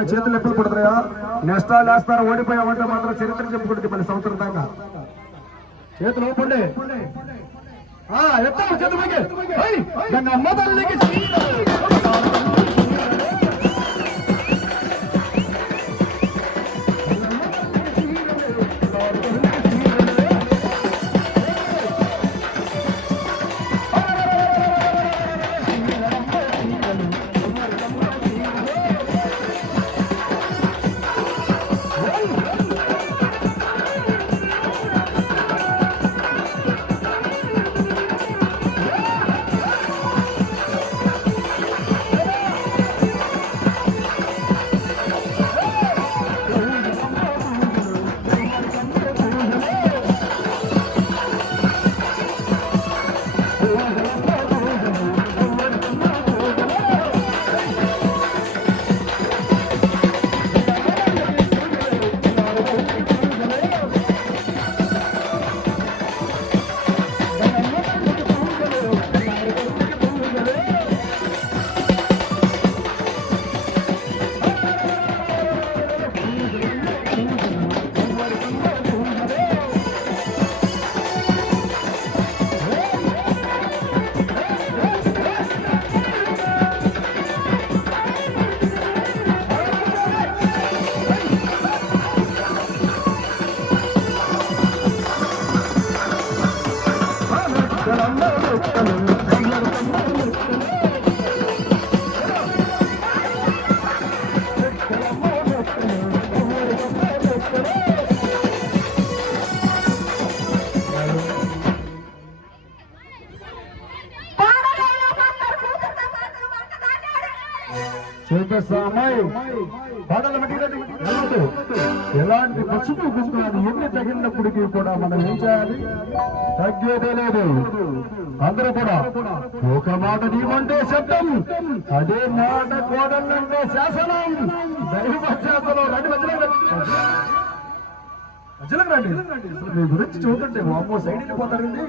ఏమమ్మా చేతులు ఎప్పుడు పడుతున్నాయా? నష్టాలు వేస్తారా? ఓడిపోయామంటే మాత్రం చరిత్ర చెప్పుకుంటుంది 10 సంవత్సరం దాకా. చేతులు ఓపండి. ఎత్తారు చేతులకి అమ్మ తల్లికి. ఎలాంటి పసుపు కుంకుమలు ఎన్ని తగిలినప్పటికీ కూడా మనం ఏం చేయాలి? తగ్గేదే లేదు. అందరూ కూడా ఒక మాట నీవంటే శబ్దం, అదే మాట కోడళ్ళంటే శాసనం. దైవ శాసనం. రండి మీ గురించి చూడండి. వామో సైడ్ వెళ్ళిపోతారండి.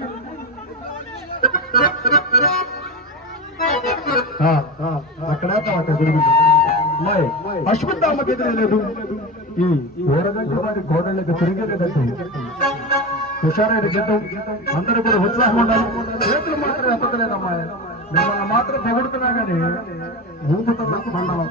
అక్కడ అశ్వత్థామకి లేదు. ఈ ఓరగంట వారి కోడళ్ళకి తిరిగేలేదండి. హుషారైన గీతం. అందరూ కూడా ఉత్సాహం ఉండాలి. చేతులు మాత్రం ఎత్తలేదమ్మా. మిమ్మల్ని మాత్రం పొగుడుతున్నా కానీ ఊపుతున్నా మండలం.